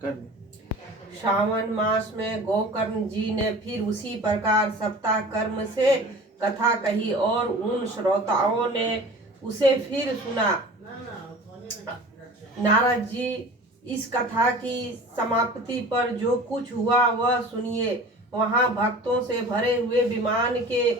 कर दे। श्रावण मास में गोकर्ण जी ने फिर उसी प्रकार सप्ताह कर्म से कथा कही और उन श्रोताओं ने उसे फिर सुना। नारद जी, इस कथा की समाप्ति पर जो कुछ हुआ वह सुनिए। वहां भक्तों से भरे हुए विमान के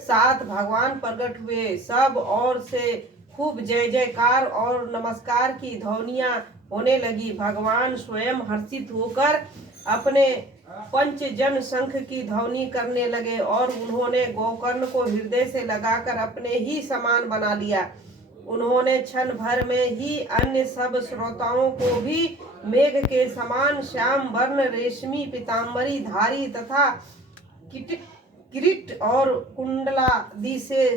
साथ भगवान प्रकट हुए। सब ओर से खूब जय जयकार और नमस्कार की ध्वनियां होने लगी। भगवान स्वयं हर्षित होकर अपने पंचजन शंख की ध्वनि करने लगे और उन्होंने गोकर्ण को हृदय से लगाकर अपने ही समान बना लिया। उन्होंने क्षण भर में ही अन्य सब श्रोताओं को भी मेघ के समान श्याम वर्ण रेशमी पीताम्बरी धारी तथा किरीट और कुंडला आदि से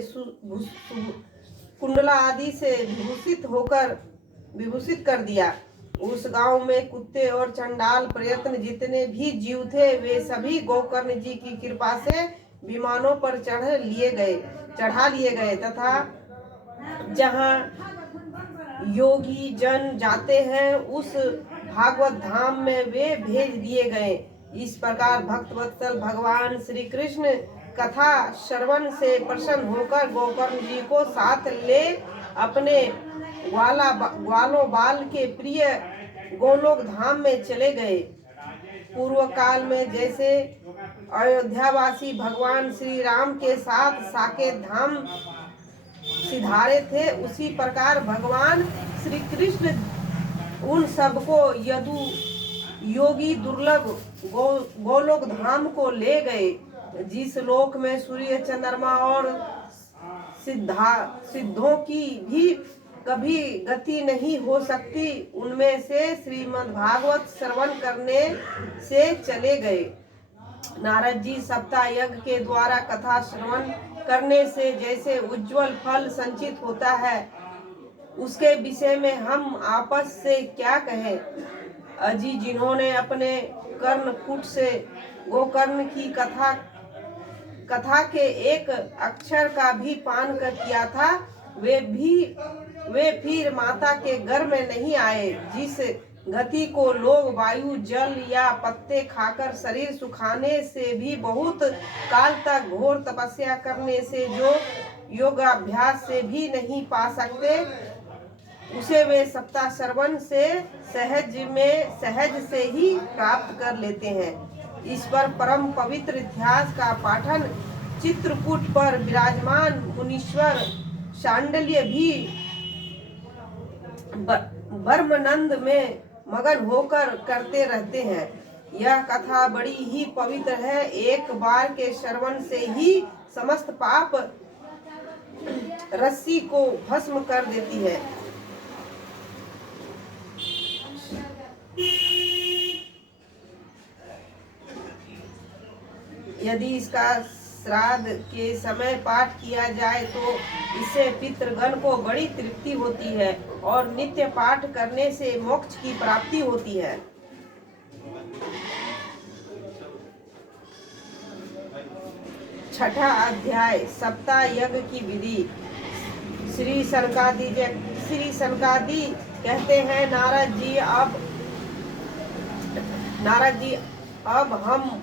विभूषित कर दिया। उस गांव में कुत्ते और चंडाल प्रयत्न जितने भी जीव थे वे सभी गोकर्ण जी की कृपा से विमानों पर चढ़ा लिए गए तथा जहाँ योगी जन जाते हैं उस भागवत धाम में वे भेज दिए गए। इस प्रकार भक्त वत्सल भगवान श्री कृष्ण कथा श्रवण से प्रसन्न होकर गोकर्ण जी को साथ ले अपने ग्वालो बाल के प्रिय गोलोक धाम में चले गए। पूर्व काल में जैसे अयोध्यावासी भगवान श्री राम के साथ साकेत धाम सिधारे थे उसी प्रकार भगवान श्री कृष्ण उन सबको यदु योगी दुर्लभ गोलोक धाम को ले गए। जिस लोक में सूर्य चंद्रमा और सिद्धों की भी कभी गति नहीं हो सकती उनमें से श्रीमद् भागवत श्रवण करने से चले गए। नारद जी सप्ताह यज्ञ के द्वारा कथा श्रवण करने से जैसे उज्जवल फल संचित होता है उसके विषय में हम आपस से क्या कहें। अजी जिन्होंने अपने कर्णपुट से गोकर्ण की कथा के एक अक्षर का भी पान कर किया था वे फिर माता के गर्भ में नहीं आए। जिस गति को लोग वायु जल या पत्ते खाकर शरीर सुखाने से भी बहुत काल तक घोर तपस्या करने से जो योगाभ्यास से भी नहीं पा सकते उसे वे सप्ताह श्रवण से सहज से ही प्राप्त कर लेते हैं। इस पर परम पवित्र इतिहास का पाठन चित्रकूट पर विराजमान मुनीश्वर शांडिल्य भी ब्रह्मानंद में मगन होकर करते रहते हैं। यह कथा बड़ी ही पवित्र है। एक बार के श्रवण से ही समस्त पाप रस्सी को भस्म कर देती है। यदि इसका श्राद्ध के समय पाठ किया जाए तो इससे पितृगण को बड़ी तृप्ति होती है और नित्य पाठ करने से मोक्ष की प्राप्ति होती है। छठा अध्याय सप्ताह यज्ञ की विधि। श्री सनकादि कहते हैं, नारद जी अब हम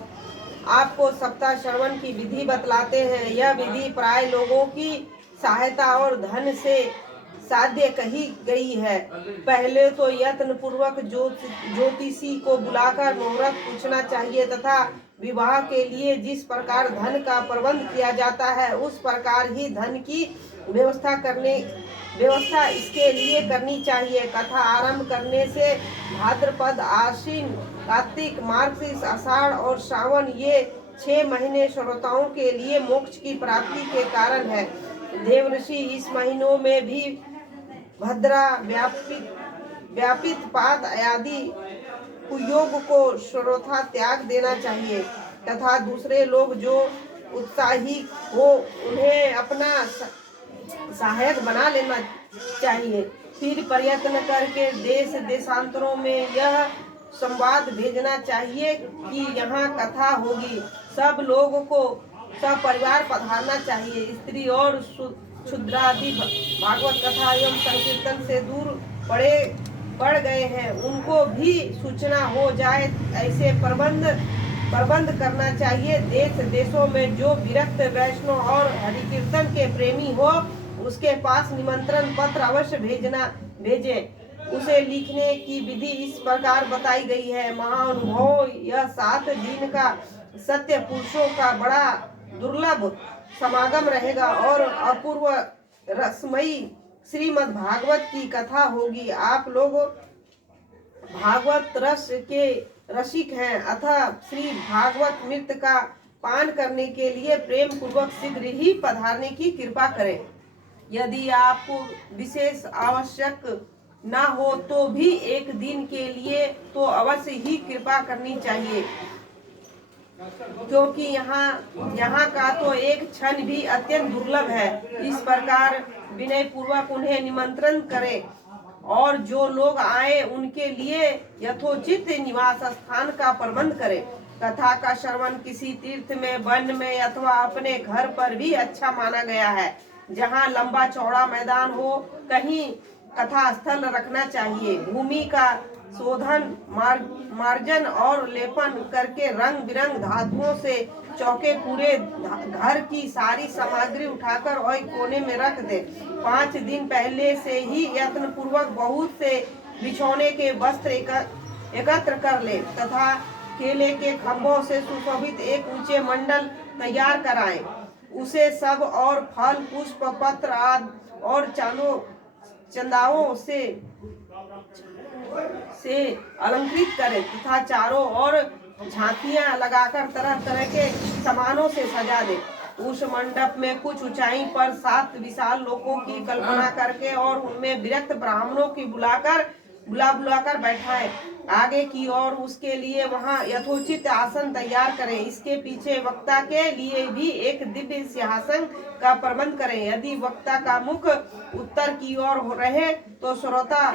आपको सप्ताह श्रवण की विधि बतलाते हैं। यह विधि प्राय लोगों की सहायता और धन से साध्य कही गई है। पहले तो यत्न पूर्वक ज्योतिषी को बुलाकर मुहूर्त पूछना चाहिए तथा विवाह के लिए जिस प्रकार धन का प्रबंध किया जाता है उस प्रकार ही धन की व्यवस्था इसके लिए करनी चाहिए। कथा आरंभ करने से भाद्रपद, आश्विन, कार्तिक, मार्गशीर्ष, आषाढ़ और श्रावण ये 6 महीने श्रोताओं के लिए मोक्ष की प्राप्ति के कारण है। देवऋषि इस महीनों में भी भद्रा, व्यापित पाद आदि कुयोग को श्रोता त्याग देना चाहिए तथा दूसरे लोग जो उत्साही हो उन्हें अपना सहायक बना लेना चाहिए। फिर प्रयत्न करके देशांतरों में यह संवाद भेजना चाहिए कि यहाँ कथा होगी। सब लोगों को सब परिवार पधारना चाहिए। स्त्री और क्षुद्रादि भागवत कथा एवं संकीर्तन से दूर पड़े बढ़ गए हैं उनको भी सूचना हो जाए, ऐसे प्रबंध करना चाहिए। देश देशों में जो विरक्त वैष्णव और हरिकीर्तन के प्रेमी हो उसके पास निमंत्रण पत्र अवश्य भेजें। उसे लिखने की विधि इस प्रकार बताई गई है। महाअनुभव, यह 7 दिन का सत्य पुरुषों का बड़ा दुर्लभ समागम रहेगा और अपूर्व रसमयी श्रीमद् भागवत की कथा होगी। आप लोग भागवत रस के रसिक हैं, अतः श्री भागवत मृत का पान करने के लिए प्रेम पूर्वक शीघ्र ही पधारने की कृपा करें। यदि आपको विशेष आवश्यक ना हो तो भी एक दिन के लिए तो अवश्य ही कृपा करनी चाहिए, क्योंकि यहाँ का तो एक क्षण भी अत्यंत दुर्लभ है। इस प्रकार विनय पूर्वक उन्हें निमंत्रण करें और जो लोग आए उनके लिए यथोचित निवास स्थान का प्रबंध करें। कथा का श्रवण किसी तीर्थ में, वन में अथवा अपने घर पर भी अच्छा माना गया है। जहाँ लंबा चौड़ा मैदान हो कहीं कथा स्थल रखना चाहिए। भूमि का शोधन, मार्जन और लेपन करके रंग बिरंग धातुओं से चौके पूरे घर की सारी सामग्री उठाकर और कोने में रख दे। 5 दिन पहले से ही यत्न पूर्वक बहुत से बिछौने के वस्त्र एकत्र कर ले तथा केले के खंभों से सुशोभित एक ऊंचे मंडल तैयार कराएं। उसे सब और फल, पुष्प, पत्र आदि और चंदाओं से अलंकृत करें तथा चारों ओर झांकियां लगाकर तरह तरह के सामानों से सजा दे। उस मंडप में कुछ ऊंचाई पर 7 विशाल लोकों की कल्पना करके और उनमें विरक्त ब्राह्मणों की बुलाकर बैठाए। आगे की ओर उसके लिए वहां यथोचित आसन तैयार करें। इसके पीछे वक्ता के लिए भी एक दिव्य सिंहासन का प्रबंध करें। यदि वक्ता का मुख उत्तर की ओर रहे तो श्रोता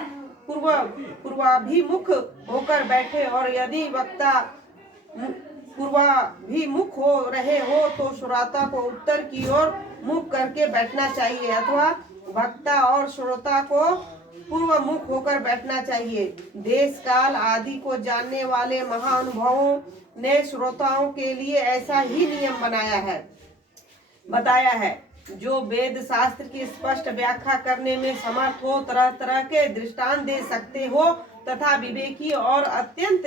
पूर्वाभिमुख होकर बैठे और यदि वक्ता पूर्वाभिमुख हो रहे हो तो श्रोता को उत्तर की ओर मुख करके बैठना चाहिए अथवा वक्ता और श्रोता को पूर्व मुख होकर बैठना चाहिए। देश काल आदि को जानने वाले महाअनुभवों ने श्रोताओं के लिए ऐसा ही नियम बताया है। जो वेद शास्त्र की स्पष्ट व्याख्या करने में समर्थ हो, तरह तरह के दृष्टांत दे सकते हो तथा विवेकी और अत्यंत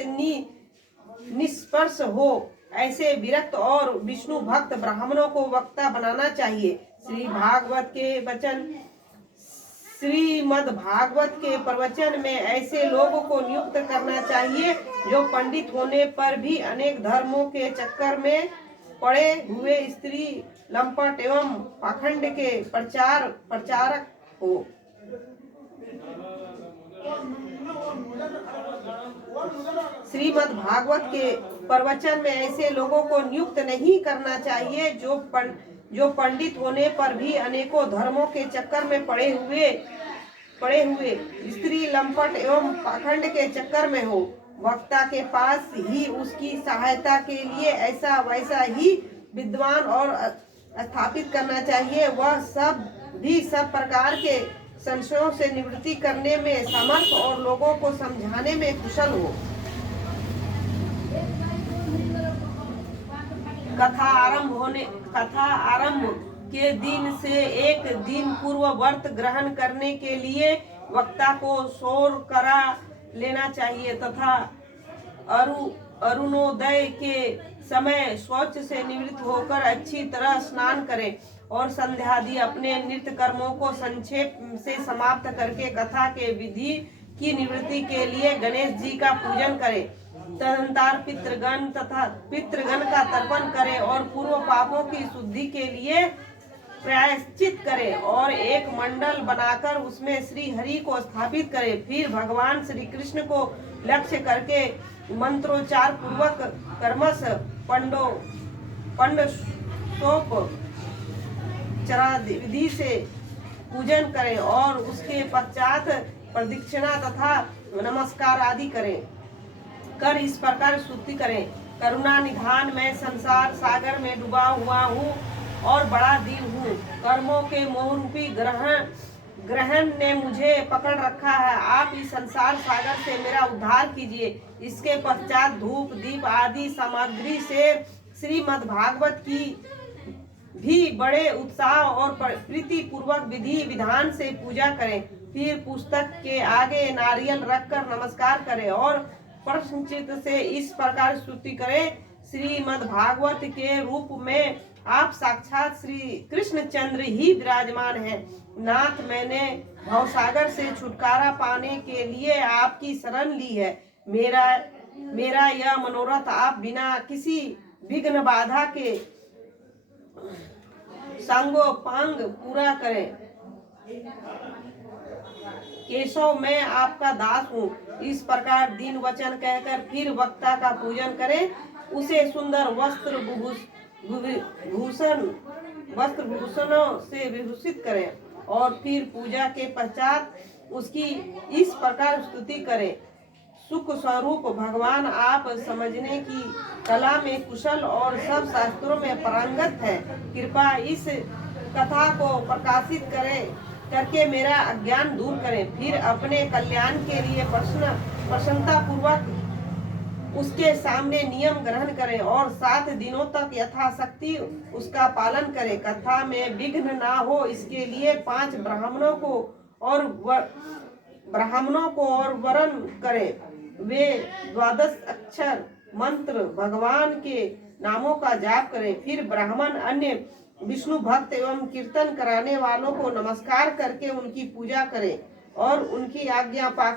निष्पर्श हो, ऐसे विरक्त और विष्णु भक्त ब्राह्मणों को वक्ता बनाना चाहिए। श्रीमद् भागवत के प्रवचन में ऐसे लोगों को नियुक्त करना चाहिए जो पंडित होने पर भी अनेक धर्मों के चक्कर में पड़े हुए स्त्री लंपट एवं पाखंड के प्रचारक हो। श्रीमद् भागवत के प्रवचन में ऐसे लोगों को नियुक्त नहीं करना चाहिए जो पंडित होने पर भी अनेकों धर्मों के चक्कर में पड़े हुए स्त्री लंपट एवं पाखंड के चक्कर में हो। वक्ता के पास ही उसकी सहायता के लिए ऐसा वैसा ही विद्वान और स्थापित करना चाहिए। वह सब प्रकार के संशयों से निवृत्ति करने में समर्थ और लोगों को समझाने में कुशल हो। कथा आरंभ के दिन से एक दिन पूर्व व्रत ग्रहण करने के लिए वक्ता को शोर करा लेना चाहिए तथा अरुणोदय के समय शौच से निवृत्त होकर अच्छी तरह स्नान करें और संध्यादि अपने नित्य कर्मों को संक्षेप से समाप्त करके कथा के विधि की निवृत्ति के लिए गणेश जी का पूजन करें। तदंतर पितृगण का तर्पण करें और पूर्व पापों की शुद्धि के लिए प्रायश्चित करें और एक मंडल बनाकर उसमें श्री हरि को स्थापित करें। फिर भगवान श्री कृष्ण को लक्ष्य करके मंत्रोच्चार पूर्वक कर्मश विधि से पूजन करें और उसके पश्चात प्रदक्षिणा तथा नमस्कार आदि कर इस प्रकार स्तुति करें। करुणा निधान, मैं संसार सागर में डूबा हुआ हूँ और बड़ा दीन हूँ। कर्मों के मोह रूपी ग्रहण ने मुझे पकड़ रखा है, आप इस संसार सागर से मेरा उद्धार कीजिए। इसके पश्चात धूप दीप आदि सामग्री से श्रीमद् भागवत की भी बड़े उत्साह और प्रीति पूर्वक विधि विधान से पूजा करें। फिर पुस्तक के आगे नारियल रखकर नमस्कार करें और प्रश्नचित से इस प्रकार स्तुति करें, श्रीमद् भागवत के रूप में आप साक्षात श्री कृष्णचंद्र ही विराजमान हैं। नाथ, मैंने भवसागर से छुटकारा पाने के लिए आपकी शरण ली है। मेरा यह मनोरथ आप बिना किसी विघ्न बाधा के सांगोपांग पूरा करें। केशव, मैं आपका दास हूँ। इस प्रकार दिन वचन कहकर फिर वक्ता का पूजन करें, उसे सुंदर वस्त्र भूषणों से विभूषित करें और फिर पूजा के पश्चात उसकी इस प्रकार स्तुति करें, सुख स्वरूप भगवान, आप समझने की कला में कुशल और सब शास्त्रों में पारंगत है। कृपया इस कथा को प्रकाशित करके मेरा अज्ञान दूर करें। फिर अपने कल्याण के लिए प्रसन्नता पूर्वक उसके सामने नियम ग्रहण करें और 7 दिनों तक यथाशक्ति उसका पालन करें। कथा में विघ्न ना हो इसके लिए 5 ब्राह्मणों को और वरण करें। वे 12 अक्षर मंत्र भगवान के नामों का जाप करें। फिर ब्राह्मण अन्य विष्णु भक्त एवं कीर्तन कराने वालों को नमस्कार करके उनकी पूजा करें और उनकी आज्ञा पा